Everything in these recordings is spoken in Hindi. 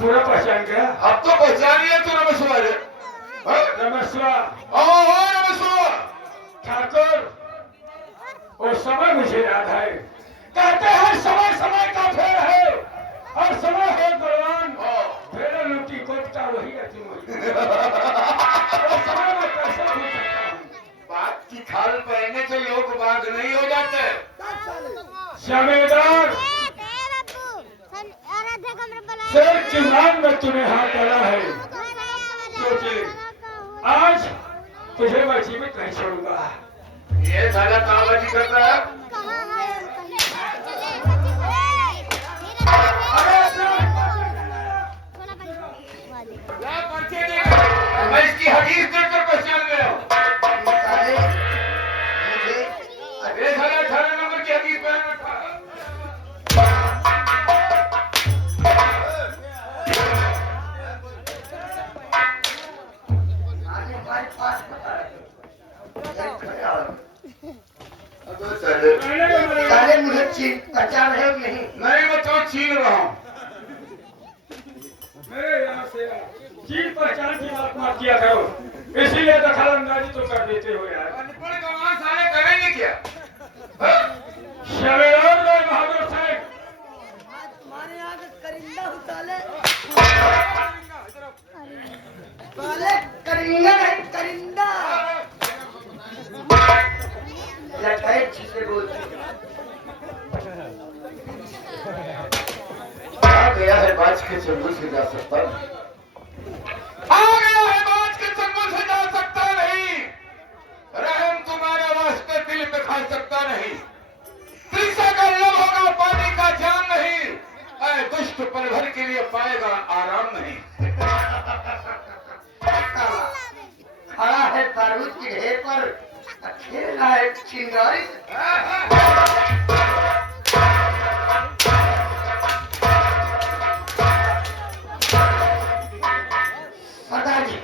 पूरा पहचान गया। अब तो पहचान लिया तू रमेश्वर है। रमेश्वर रमेश्वर ठाकुर, वो समय मुझे याद है। कहते हैं समय समय का फेर है और समय है बलवान। फेर लुटी कोटता वही अति वही। वो समय में कैसे भूल सकता हूँ। बात की खाल पहनने से लोग बाग नहीं हो जाते। जमींदार सिर्फ चिमरान में तूने हाथ डाला है, सोचे आज तुझे मैं जीवित नहीं छोड़ूंगा। ये साला कामबाजी करता है। मैं इसकी हदीस देखकर पहचान गया। अरे साला 18 नंबर की हदीस पहन रखा है। साले मुझे पहचान है कि नहीं? नहीं मैं तो छीन रहा हूँ। मेरे यहाँ से चीज पहचान की बात मत किया करो, इसीलिए दखल अंदाजी तो कर देते हो यार। साले करेंगे क्या? शरीर राय बहादुर साहब हमारे यहाँ के करिंदा हूँ साले। साले करिंदा नहीं करिंदा। लटाई चीजें बोलती आ गया है बाज के चंगुल से जा सकता नहीं। आ गया है बाज के चंगुल से जा सकता नहीं। रहम तुम्हारे वास्ते दिल में खा सकता नहीं। तीसरा का लब होगा पानी का जान नहीं। ऐ दुष्ट पल भर के लिए पाएगा आराम नहीं। खड़ा है बारूद की ढेर पर, खेल रहा है चिंगारी। सरदार जी,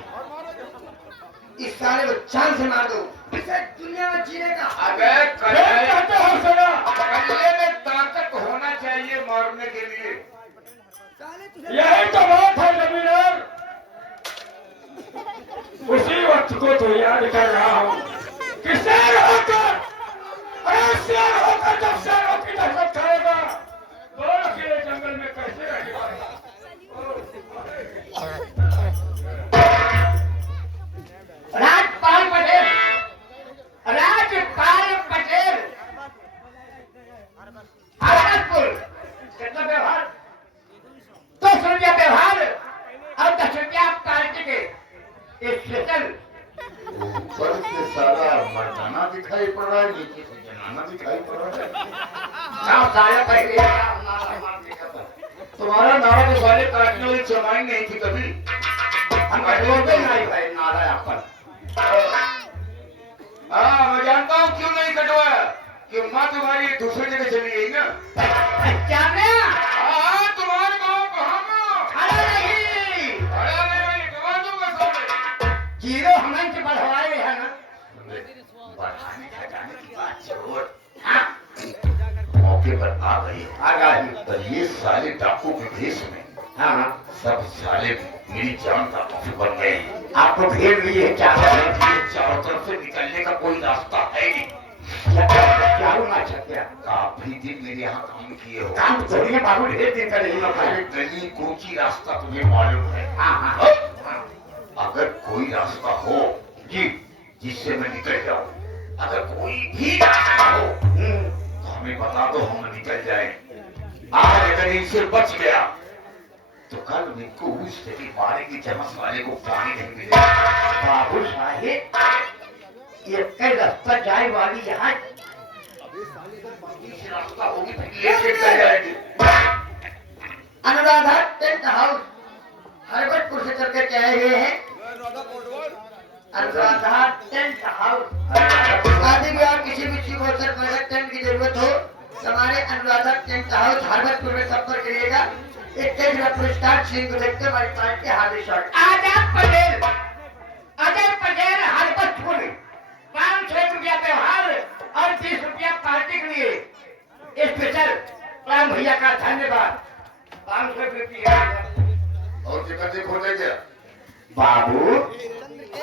इस साले को जान से मार दो, इसे दुनिया में जीने का। अबे कहते हो सुना, कल्ले में ताकत होना चाहिए मारने के लिए। यही तो बात है जमींदार। उसी वक्त को तो याद कर रहा हूँ कि शेर होकर, अरे शेर होकर जब शेरों की दहशत खाएगा तो अकेले जंगल में कैसे रहेगा। राजपाल पटेल, राजपाल पटेल, हरकतपुर। कितना व्यवहार? 200 रुपया व्यवहार और 10 रुपया पार्टी के। स्पेशल ऊपर से सारा मर्दाना दिखाई पड़ रहा है, नीचे से जनाना दिखाई पड़ रहा है। सारे पहले हमारा मार दिखा था। तुम्हारा नारा के साले काटने वाली चमाई नहीं थी कभी। हम कटोते नहीं भाई नारा यहाँ पर। हाँ मैं जानता हूँ क्यों नहीं कटवाया, कि माँ तुम्हारी दूसरी जगह चली गई ना। क्या मैं? हाँ तुम्हारे गाँव कहाँ में? खड़ा नहीं, खड़ा नहीं मैं कमा दूंगा सामने। जीरो हमन से बढ़वाए है ना। बढ़ाने घटाने की बात छोड़। मौके पर आ गई। पर ये साले डाकू के भेष में हाँ, सब साले मेरी जान का काफी बन गए। आपको घेर लिए क्या? चारों तरफ से निकलने का कोई रास्ता है नहीं। क्या होना चाहते हैं? काफी दिन मेरे यहाँ काम किए हो। काम थोड़ी है बाबू, ढेर दिन का नहीं अरे गली कोची रास्ता तुम्हें मालूम है। हाँ, अगर कोई रास्ता हो जी जिससे मैं निकल जाऊं, अगर कोई भी रास्ता हो तो हमें बता दो, हम निकल जाए। आज अगर इनसे बच गया तो कल इनको उस स्थिति मारेंगे जहां साले को पानी नहीं मिलेगा। बाबू साहेब, ये कई रास्ता जाए वाली यहाँ इस रास्ता होगी फिर लेके चल जाएगी। अनुराधा टेंट हाउस हरबतपुर से चल के आए हुए हैं। Anuradha tent house. शादी ब्याह किसी भी चीज अवसर पर अगर टेंट की जरूरत हो तो हमारे अनुराधा टेंट हाउस हरबतपुर में संपर्क करिएगा। एक पुरस्कार सिंह को देखते हमारी पार्टी के हार्दिक स्वागत। आजाद पटेल, अजय पटेल हरबतपुर, 500 रुपया व्यवहार और 30 रुपया पार्टी के लिए स्पेशल राम भैया का धन्यवाद। 500 रुपया और टिकट देखो ले गया बाबू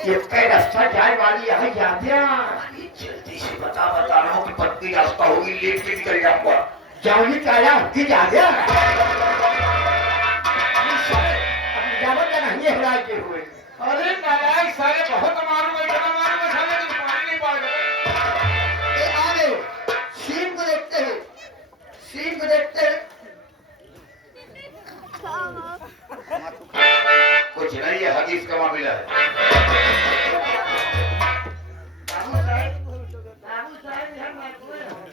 ये कई रास्ता जाए वाली है यादिया अरे जल्दी से बता रहा हूँ कि पत्नी रास्ता होगी लेट के निकल जाऊंगा जाऊंगी काया की यादिया जावत का नहीं है राज के हुए अरे नालायक सारे बहुत मारूंगा इतना मारूंगा साले तुम पानी नहीं पाओगे ये आ गए सीन को देखते हैं सीन को देखते हैं कुछ नहीं है हदीस का मामला है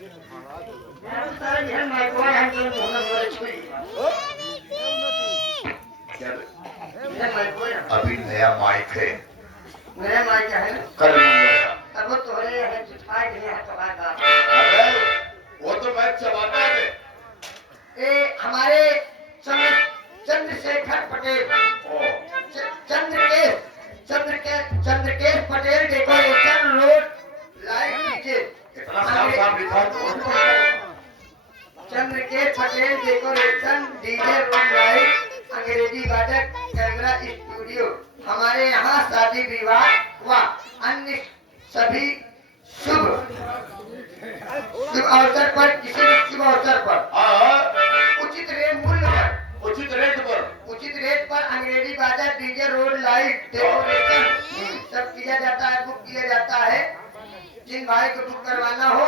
बाबू साहब यहाँ माइक्रोवेव है तो मोहम्मद वाले छुई क्या ये माइक्रोवेव है अभी नया माइक है नया माइक है कल मंगवाया अब वो तोहरे है चिठाई नहीं है तुम्हारा अबे वो तो मैं चबाता है ये हमारे चंद्रशेखर पटेल ओ Chandrakesh Patel decoration road light नीचे इतना साफ लिखा है तो Chandrakesh Patel decoration DJ road light अंग्रेजी वादक कैमरा स्टूडियो हमारे यहाँ शादी विवाह व अन्य सभी शुभ अवसर पर किसी भी शुभ अवसर पर उचित रेट पर अंग्रेजी बाजा डीजे रोड लाइट डेकोरेशन सब किया जाता है बुक किया जाता है जिन भाई को बुक करवाना हो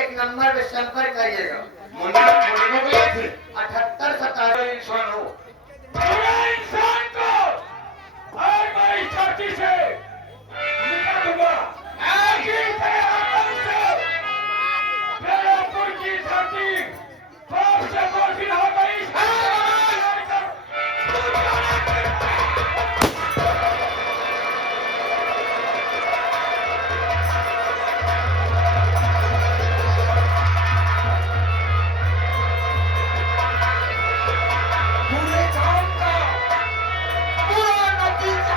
एक नंबर पे संपर्क करिएगा मुंडनों को याद है 78 इंसान हो इंसान को और मैं इस धरती से मिटा दूंगा आज ही तेरे आंगन से बेलापुर की धरती पाप से बोझिल हो गई पूरे काम का पूरा नतीजा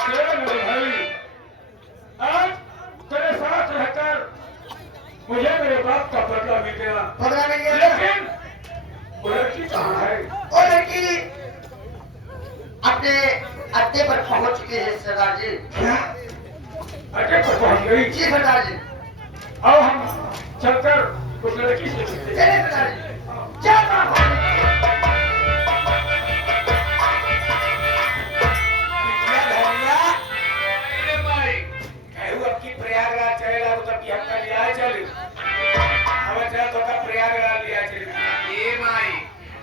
तेरे मेरे भाई आज तेरे साथ रहकर मुझे मेरे बाप का बदला मिल गया बदला मिल गया लेकिन वो लड़की कहाँ है और लड़की अपने अड्डे पर पहुंच चुकी है सरदार जी अड्डे पर पहुंच गई जी सरदार जी अब हम चलकर उस लड़की से मिलते हैं। चलिए सरदार जी जय मां प्रयागराज चलेगा तो तब हम कल यहाँ चल हमें चला तो कब प्रयागराज लिया चल ये माई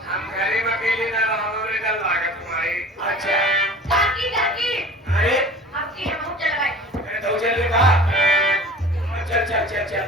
हम घरे में अकेले ना हमारे डर लागा तुम्हारी अच्छा काकी काकी अरे आपकी हम चल गए मैंने तो चल कहा चल चल चल चल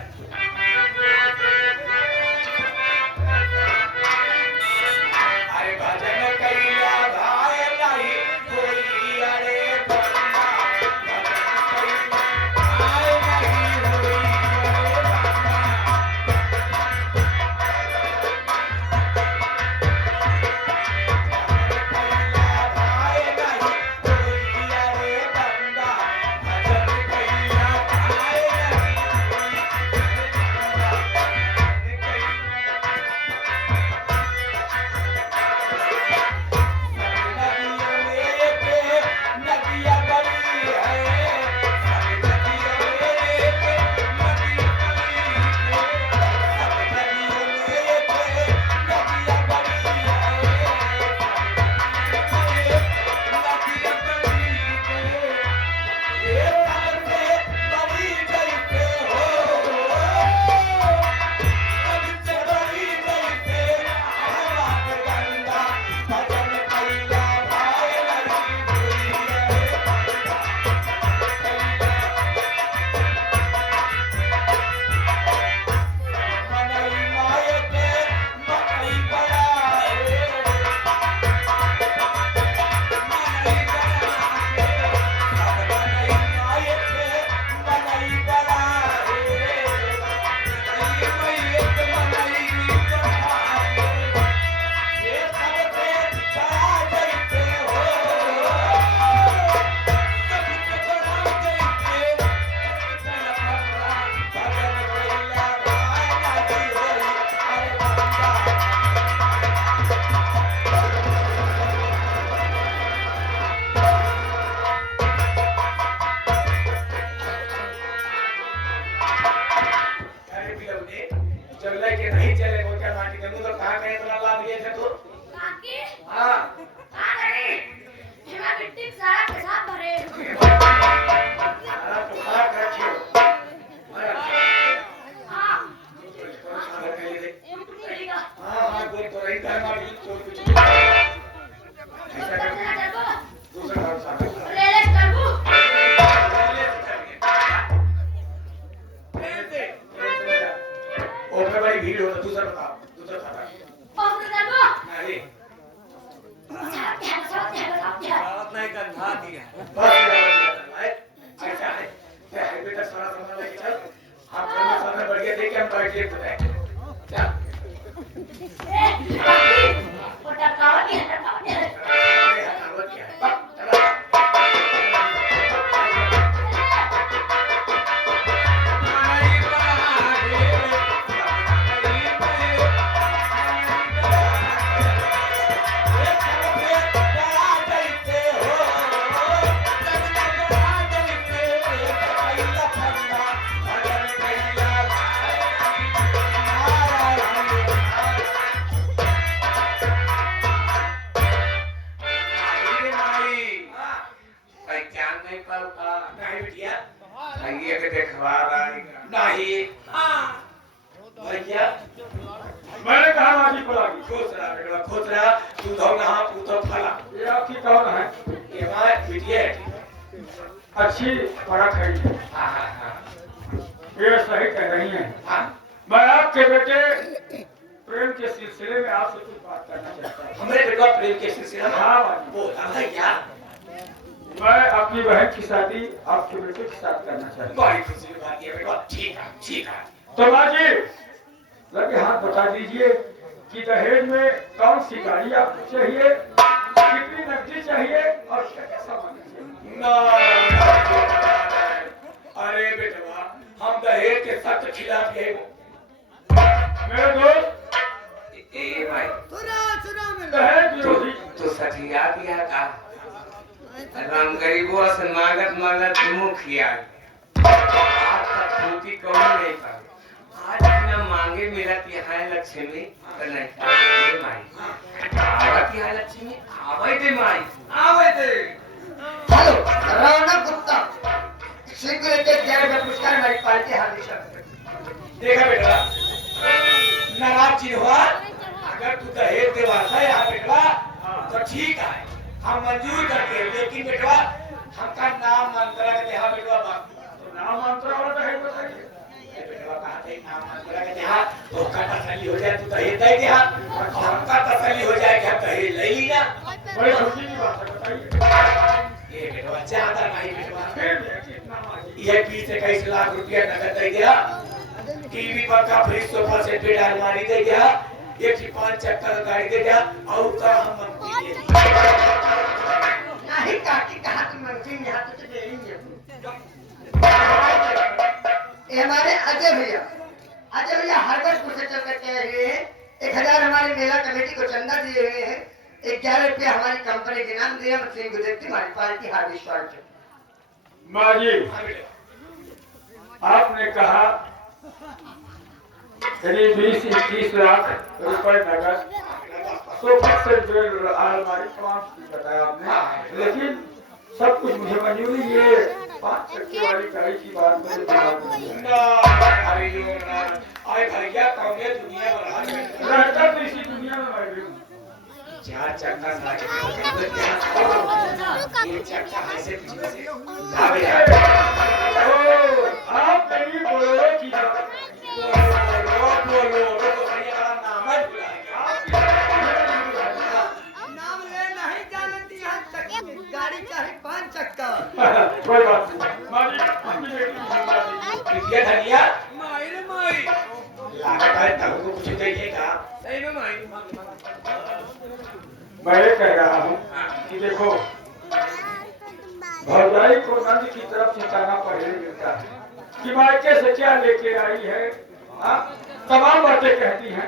गंधा दिया ऐसा है हाईवे तक सारा सामान लेके चल आप घर में सामान बढ़िया देके हम बैठे क्या वो टकावा नहीं है भैया मैंने कहा माजी को लागी खुश रहा तू धो नहा तू तो फला ये आपकी कौन है ये हमारी बिटिया अच्छी पढ़ा खड़ी है ये सही कह रही है मैं आपके बेटे प्रेम के सिलसिले में आपसे कुछ बात करना चाहता हूँ हमारे बेटा प्रेम के सिलसिले में हाँ माजी बोला भैया मैं अपनी बहन की शादी आपके बेटे के साथ करना चाहता हूँ बड़ी खुशी की बात है बेटा ठीक है तो माजी लगे हाथ बता दीजिए कि दहेज में कौन सी गाड़ी आपको चाहिए कितनी नकदी चाहिए और क्या क्या सामान चाहिए अरे बेटवा हम दहेज के सख्त खिलाफ है मेरे दोस्त ए भाई दहेज विरोधी तो सठिया दिया का राम गरीबों से मांगत मुखिया आज तक खेती कौन नहीं पाई आज बिना मांगे मेरा तिहाई लक्ष्मी तो नहीं ये माई आवत तिहाई लक्ष्मी आवे दे माई आवे दे हेलो रौनक गुप्ता सिक्योरिटी जेल में पुरस्कार हमारी पार्टी हार्दिक देखा बेटा नाराज चीज हुआ अगर तू दहेज देवाता है यहाँ बेटवा तो ठीक है हम मंजूर करते हैं लेकिन बेटवा हमका नाम मंत्रा के यहाँ बेटवा तो नाम मंत्र वाला दहेज बताइए बेटवा कहते हैं नाम मंत्रा के यहाँ तो का तसल्ली हो जाए तू दहेज दे दिया और हमका तसल्ली हो जाए कि हम दहेज ले लिया बड़ी खुशी की बात है बताइए ये बेटवा ज्यादा नहीं बेटवा फिर भी कितना माजी ये 20-21 लाख रुपया नकद दे दिया टीवी पर का फ्रिज सोफा सेट बेड अलमारी दे दिया 1-5 चक्कर गाड़ी दे दिया और का हम मंत्री दे दिया नहीं काकी कहा तुम मंत्री यहाँ तो दे ही है ये हमारे अजय भैया हरबतपुर से चल करके आए हुए हैं 1000 हमारे मेला कमेटी को चंदा दिए हुए हैं 11 रुपया हमारी कंपनी के नाम दिया मशीन को देखती हमारी पार्टी हार्दिक स्वागत माजी आपने कहा करीब 20-21 लाख रुपए नगद सोफा से अलमारी तमाम चीज बताया आपने लेकिन सब कुछ मुझे मंजूरी ये 5 चक्के वाली गाड़ी की बात मुझे दिमाग में नहीं है। आई भैया कौन दुनिया बना रहता तो इसी दुनिया में मैं भी हूँ। 4 चक्का ये चक्का ऐसे पीछे से ओ, आप कहीं बोलो की बात बोलो तो भैया का नाम है नाम ले नहीं जानती यहाँ गाड़ी चाहे 5 चक्का कोई बात नहीं माजी अपनी बेटी की जिम्मेदारी ये धनिया माई लागत है तब को कुछ देखिएगा सही में माई मैं ये कह रहा हूँ कि देखो भौजाई को नंद की तरफ से ताना पहले मिलता है कि मायके से क्या लेके आई है हाँ? तमाम बातें कहती हैं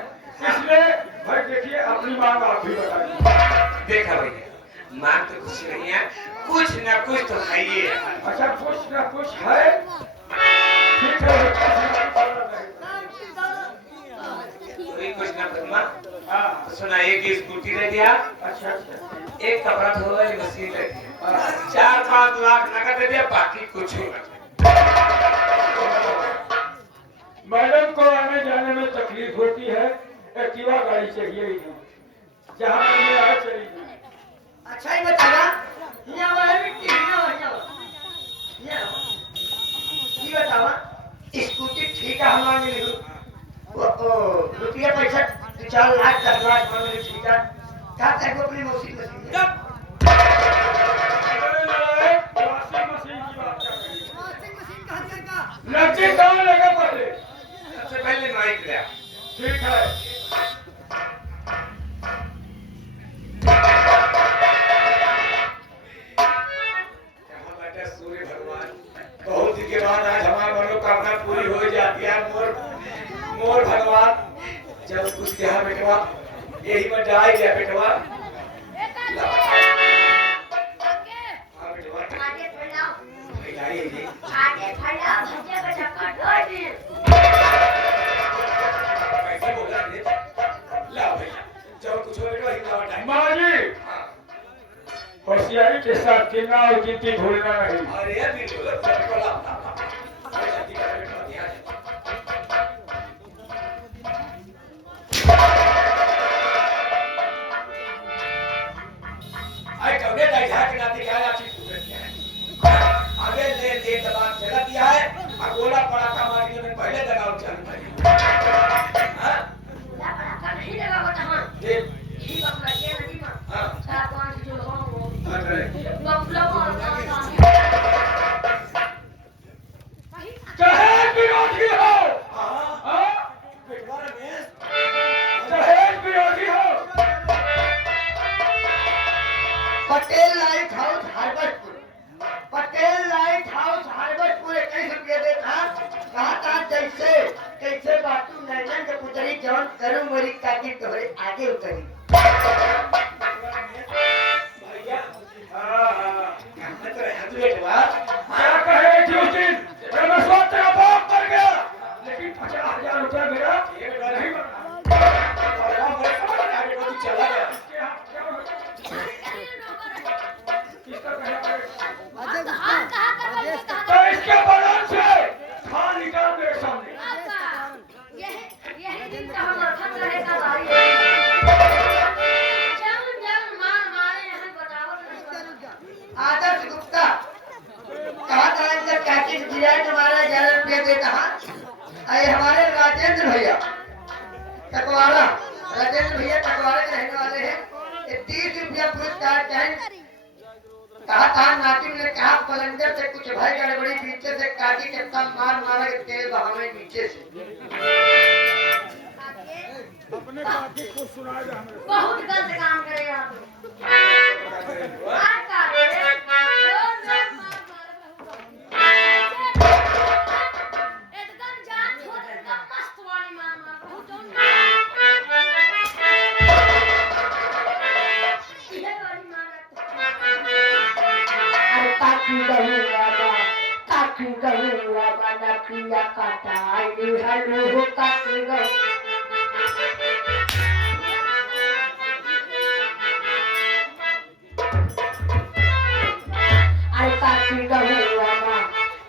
इसलिए भाई देखिए अपनी मांग आप भी बताइए देखा भैया मांग तो कुछ नहीं है कुछ ना कुछ तो है ही है अच्छा कुछ ना कुछ है ठीक है कोई कुछ ना कुछ मां हाँ सुना एक स्कूटी दे दिया अच्छा अच्छा एक कपड़ा धोने वाली मशीन दे दिया 4-5 लाख नकद दे दिया बाकी कुछ नहीं मैडम को आने जाने में तकलीफ होती है एक्टिवा गाड़ी चाहिए ही नहीं जहाँ मैंने आ चली गई। अच्छा ही बतावा यहाँ वाला मिट्टी ये बतावा स्कूटी ठीक है हमारे लिए वो रुपया पैसा 4 लाख 10 लाख हमारे लिए ठीक है क्या कर अपनी मौसी मशीन होशियारी के साथ खेलना और गिनती भूलना नहीं। अरे बिल्कुल बिल्कुल अरे जल्दी कर बेटा दिया आई कबे का झाक ना दिखा या चीज पूछ दिया है आगे ले दबाव चला दिया है और गोला पड़ा था मार के पहले दबाव चालू कर हां ला बड़ा कर नहीं लगा बता हां ये ये अपना ये नहीं मां हां का कौन जो हो अरे बबला और चाहे विरोधी हो, हां हाँ? बेटवा रमेश चाहे विरोधी हो, Patel lighthouse Harbarpur, Patel lighthouse Harbarpur 21 रुपये दे था। कहा था जैसे कैसे बातू नैनन के पुतरी जौन करूं मोरी काकी तोहरे आगे उतरी। भैया हां कहत रहे तू बेटवा क्या कहे थी उस दिन? रमेश्वर तेरा बाप मर गया, लेकिन 50,000 रुपया मेरा ये बेटा नहीं नहीं बना। और हम बड़े समझ में आगे तो चला गया इसके हाथ क्या हो- किसका कहना है? हां कहा कर तो इसके बदन से खान निकाल मेरे सामने। यही दिन का हम रखत रहे का बारी जब जब मार मारे हम बतावत नहीं आदर्श गुप्ता कहा था इनका काकी गिरा तुम्हारा 11 रुपये दे कहा। अरे हमारे राजेंद्र भैया टकवाड़ा, राजेंद्र भैया टकवाड़ा के रहने वाले हैं। ये 30 रुपया पुरस्कार चाहे। कहा था नातिन ने कहा पलंजर से कुछ भाई गड़बड़ी पीछे से काटी के तब मार मारा के तेल बहावे नीचे से। अपने काकी को सुना जा हमें। बहुत गलत काम करे आप आज का रे रोज रोज एकदम जान छोड़ एकदम मस्त वाली मार बहुत ये वाली अरे काकी गहुआ बना पिया काटा आई हलो काकी गहुआ अरे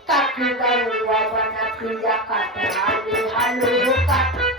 काकी गहुआ बना पिया काटा आई हलो काकी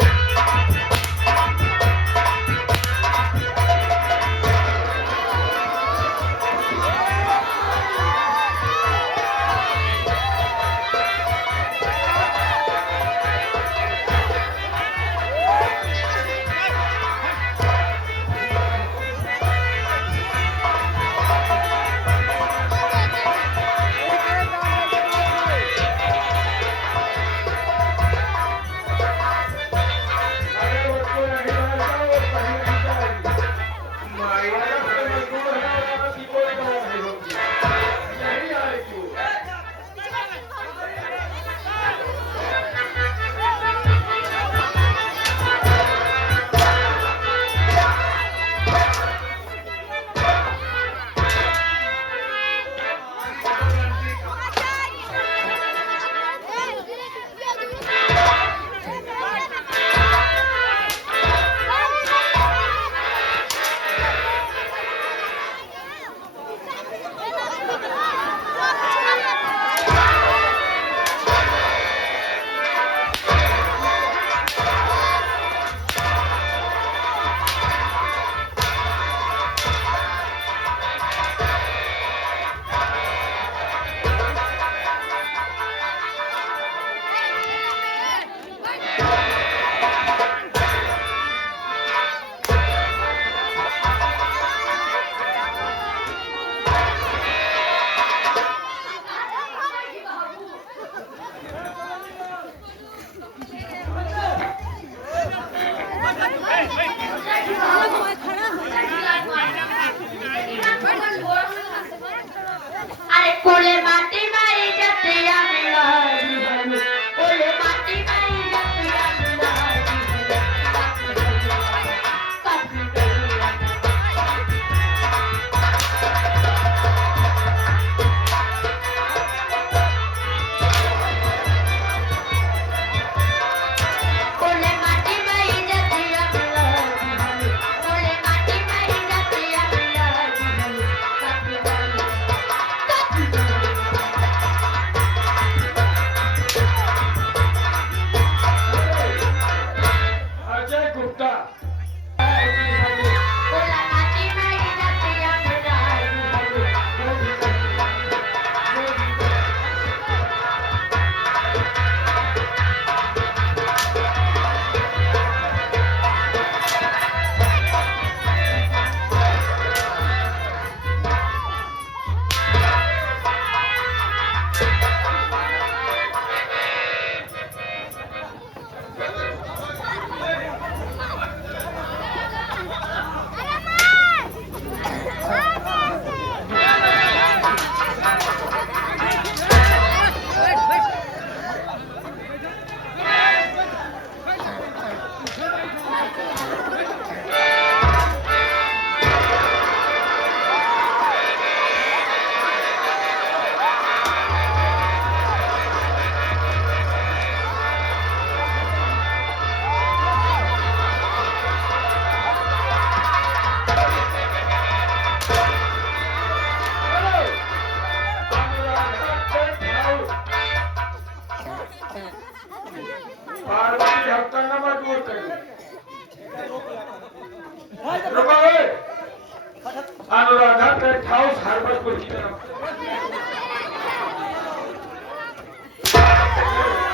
अरे कोले माटी मारी जतिया मिलारी कोले माटी मारी जतिया मिलारी काकी गहुआ कोले माटी मारी जतिया मिलारी कोले माटी मारी जतिया मिलारी काकी गहुआ टेंट हाउस हार्बरपुर की तरफ।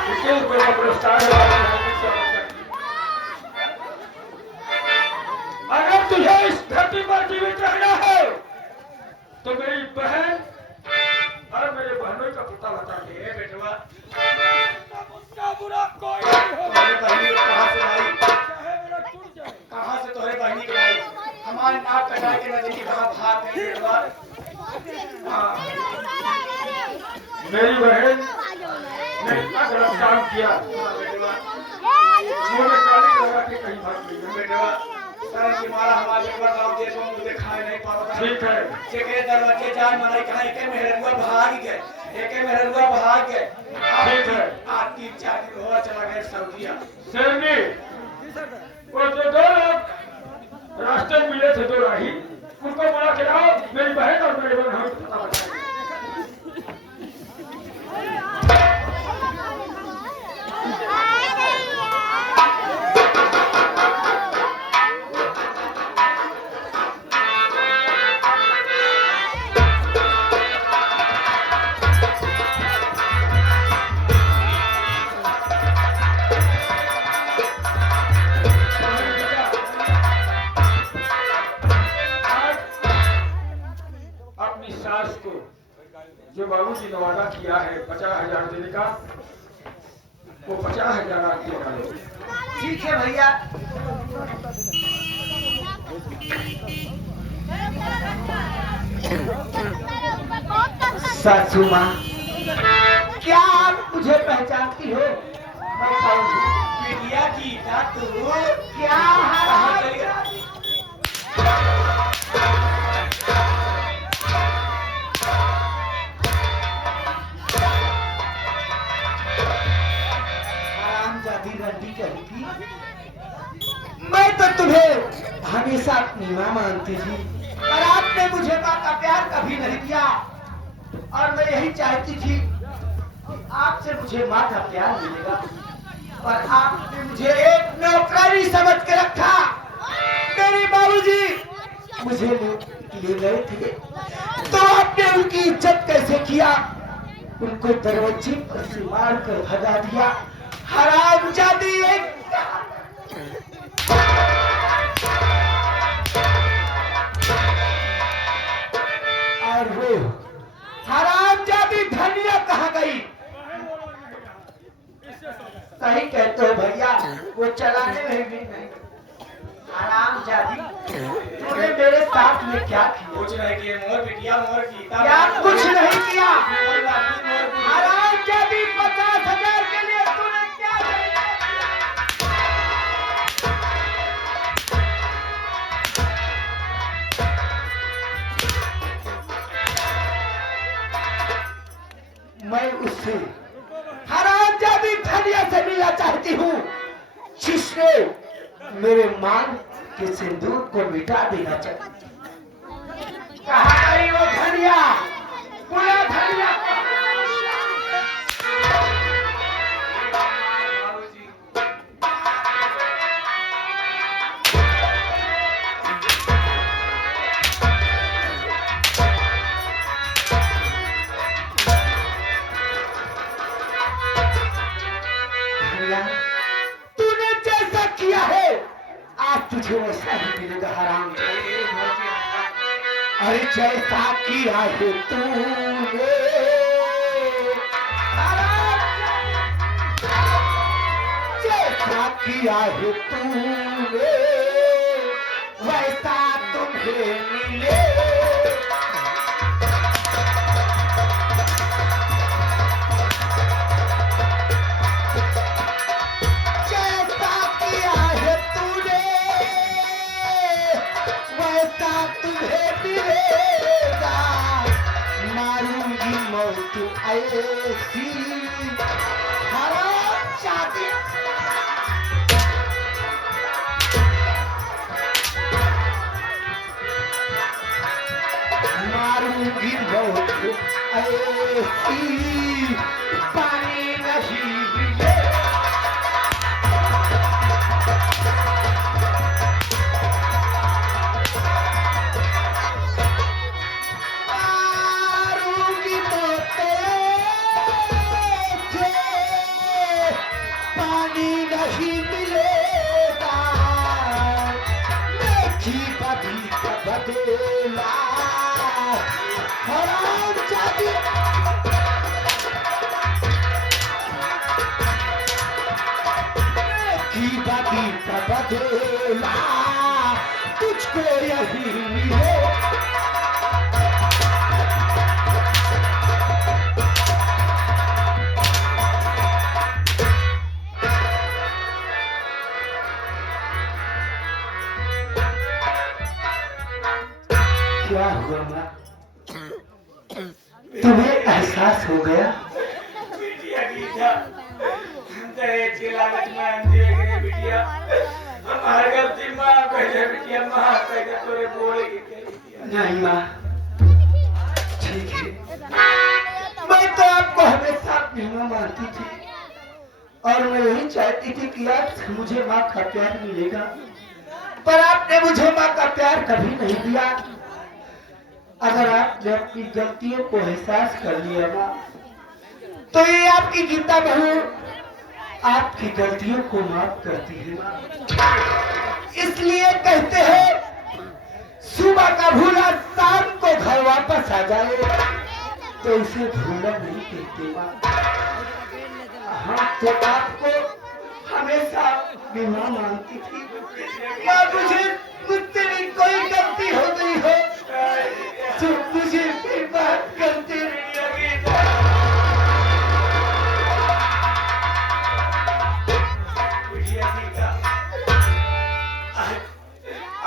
विशेष मेरा पुरस्कार है। अगर तुझे इस धरती पर जीवित रहना है तो मेरी बहन और मेरे बहनों का पता बता दे बेटवा। उसका बुरा कोई नहीं हो। तुम्हारे बहनी कहाँ से लाई? चाहे मेरा टूट जाए। कहाँ से तुम्हारे बहनी की लाई? हमारे नाक कटा के नदी की कहाँ भाग गई बेटवा? हाँ, मेरी बहन ने इतना गलत काम किया। बेटवा मुंह में काली लगा के कहीं भाग गई। बेटवा सर की मारा हमारे एक बार गाँव देखो मुझे दिखाई नहीं पड़ा। ठीक है। जेके दरवाजे जान मनाई कहाँ एके मेहरुआ भाग गए, एके मेहरुआ भाग गए। ठीक है। आज 3-4 दिन हुआ चला गया सऊदीया। शेरनी, वो जो दो लोग रास्ते में मिले थे, दो राही, उनको बुला के लाओ। मेरी बहन और मेरे बहन हमें पता बताएं। अपनी सास को जो बाबूजी ने वादा किया है 50,000 देने का, वो 50,000 आप दे डालो। ठीक है भैया। सासू माँ, क्या आप मुझे पहचानती हो? मैं कौन हूँ? बिटिया की था तू? क्या कहाँ चली हाल? गई? हरामजादी रंडी कही थी। मैं तो तुम्हें हमेशा अपनी माँ मानती थी, पर आपने मुझे माँ का प्यार कभी नहीं दिया। और मैं यही चाहती थी आपसे मुझे माँ का प्यार मिलेगा, पर आपने मुझे एक नौकरानी समझ के रखा। मेरे बाबूजी मुझे ले गए थे तो आपने उनकी इज्जत कैसे किया? उनको दरवाजे पर से मार कर भगा दिया। हरामजादी एक। और वो हरामजादी धनिया कहाँ गई? सही कहते हो भैया, वो चलाने में भी नहीं। हरामजादी, तूने मेरे साथ में क्या किया? कुछ नहीं किए मोर बिटिया, मोर की क्या कुछ नहीं किया? मोर बापू, मोर की। हरामजादी, 50,000 के लिए तूने क्या नहीं किया? मैं उससे हरामजादी धनिया से मिलना चाहती हूँ, जिसने मेरे मांग के सिंदूर को मिटा देना चाहती। कहाँ गई वो धनिया? पूरा धनिया धनिया, तूने जैसा किया है आज तुझे वैसा ही मिलेगा। हराम, अरे जैसा किया है तूने, जैसा किया है तूने, वैसा तुम्हें मिले। जैसा किया है तूने, वैसा तुम्हें मिलेगा। मारूंगी मौत ऐसी हरामजादी। मारूंगी मौत ऐसी, पानी नहीं मिले। हराम जाति की बाकी का बदला तुझको यही मिले। क्या हुआ माँ? तुम्हें एहसास हो गया? बिटिया गीता तेरे चिल्लावट में अंधे गए बिटिया हमार गलती माफ कर दे बिटिया माफ कर दे तोरे बोलेगी नहीं माँ, ठीक है। मैं तो आपको हमेशा अपनी माँ मानती थी और मैं यही चाहती थी कि आपसे मुझे माँ का प्यार मिलेगा, पर आपने मुझे माँ का प्यार कभी नहीं दिया। अगर आपने अपनी गलतियों को एहसास कर लिया माँ, तो ये आपकी गीता बहू आपकी गलतियों को माफ करती है माँ। इसलिए कहते हैं सुबह का भूला शाम को घर वापस आ जाए तो इसे भूला नहीं कहते माँ। हाँ तो आपको हमेशा बीमा मानती थी माँ। मुझसे भी कोई गलती हो गई हो तो मुझे भी माफ करते रहिए।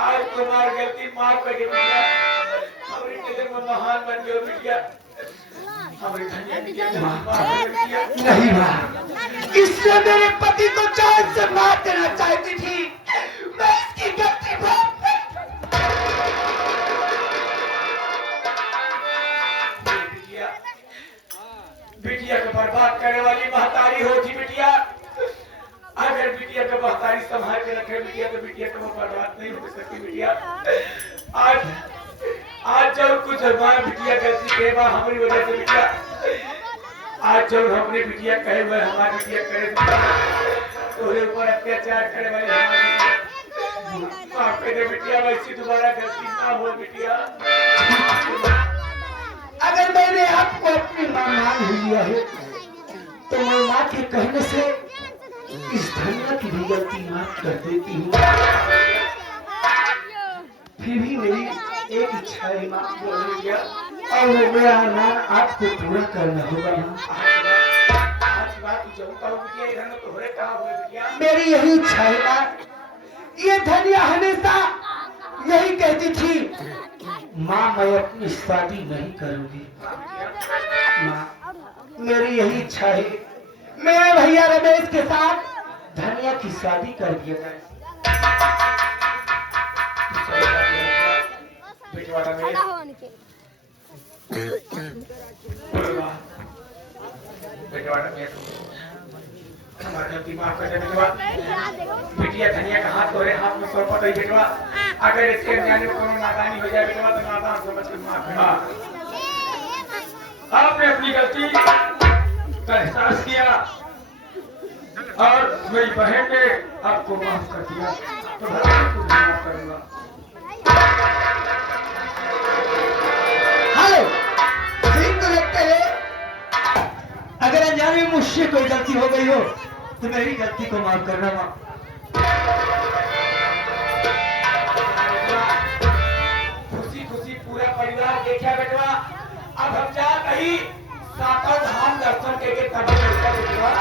आज तुम्हारी गलती माफ कर दे बिटिया हमारी नजर में महान बन गए बिटिया हमारी धन्य नहीं माँ, इसलिए मेरे पति को जान से मार देना चाहती थी। मैं इसकी गलती माफ बिटिया बिटिया को बर्बाद करने वाली महतारी होती बिटिया। अगर बिटिया को महतारी संभाल के रखे बिटिया तो बिटिया को बर्बाद नहीं हो सकती बिटिया। आज जब कुछ हमारा बिटिया गलती के बाद हमारी वजह से बिटिया आज जब हमने बिटिया कहे हुए हमारी बिटिया करे तोरे ऊपर अत्याचार करे वाली हमारी माफ कर दे बिटिया वैसी दोबारा गलती ना हो बिटिया। अगर मैंने आपको अपनी माँ मान लिया है तो मैं माँ के कहने से इस धनिया की भी गलती माफ कर देती हूँ। फिर भी मेरी एक इच्छा है माँ और वो मेरा अरमान आपको पूरा करना होगा माँ। आज बात जानता हूँ बिटिया इधर में तो हो कहाँ हुए बिटिया। मेरी यही इच्छा है माँ। ये धनिया हमेशा यही कहती थी माँ मैं अपनी शादी नहीं करूंगी। माँ मेरी यही इच्छा है मेरे भैया रमेश के साथ धनिया की शादी कर दिया जाए। बेटवा रमेश बेटवा रमेश हमारा गलती माफ कर दे बेटवा। बिटिया धनिया का हाथ तोरे हाथ में सौंपा दे बेटवा। अगर इसके जाने में कोनो नादानी हो जाए बेटवा तो नादान समझ के माफ कर। आपने अपनी गलती का एहसास किया और मेरी बहन ने आपको माफ कर दिया तो भगवान को माफ करूंगा। हेलो ठीक तो लगता है। अगर अनजाने में मुझसे कोई गलती हो गई हो तो मेरी गलती को माफ करना माँ। खुशी खुशी पूरा परिवार देखा बेटवा। अब हम जा कहीं सातों धाम दर्शन के तब बेटवा।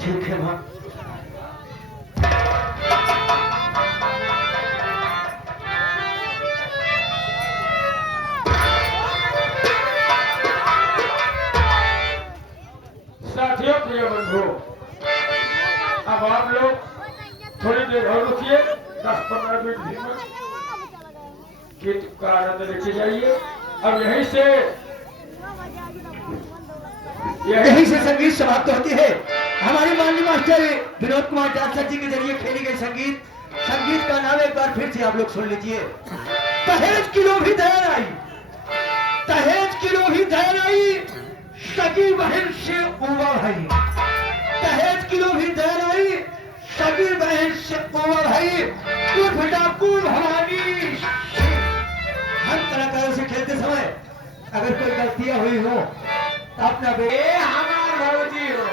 ठीक है माँ। साथियों प्रिय बंधु अब आप लोग थोड़ी देर और रुकिए 10-15 मिनट धीमे गीत का आनंद लेके जाइए। अब यहीं से संगीत समाप्त होती है। हमारे माननीय मास्टर विनोद कुमार डांसर जी के जरिए खेली गई संगीत का नाम एक बार फिर से आप लोग सुन लीजिए। तहेज की लोभी दया आई, तहेज की लोभी दया आई, सगी बहन से उवा भाई। तहेज की लोभी दया आई, सगी बहन से उवा भाई। डाकू भवानी हम कलाकारों से खेलते समय अगर कोई गलतियां हुई हो तो अपना ए हमार भौजी हो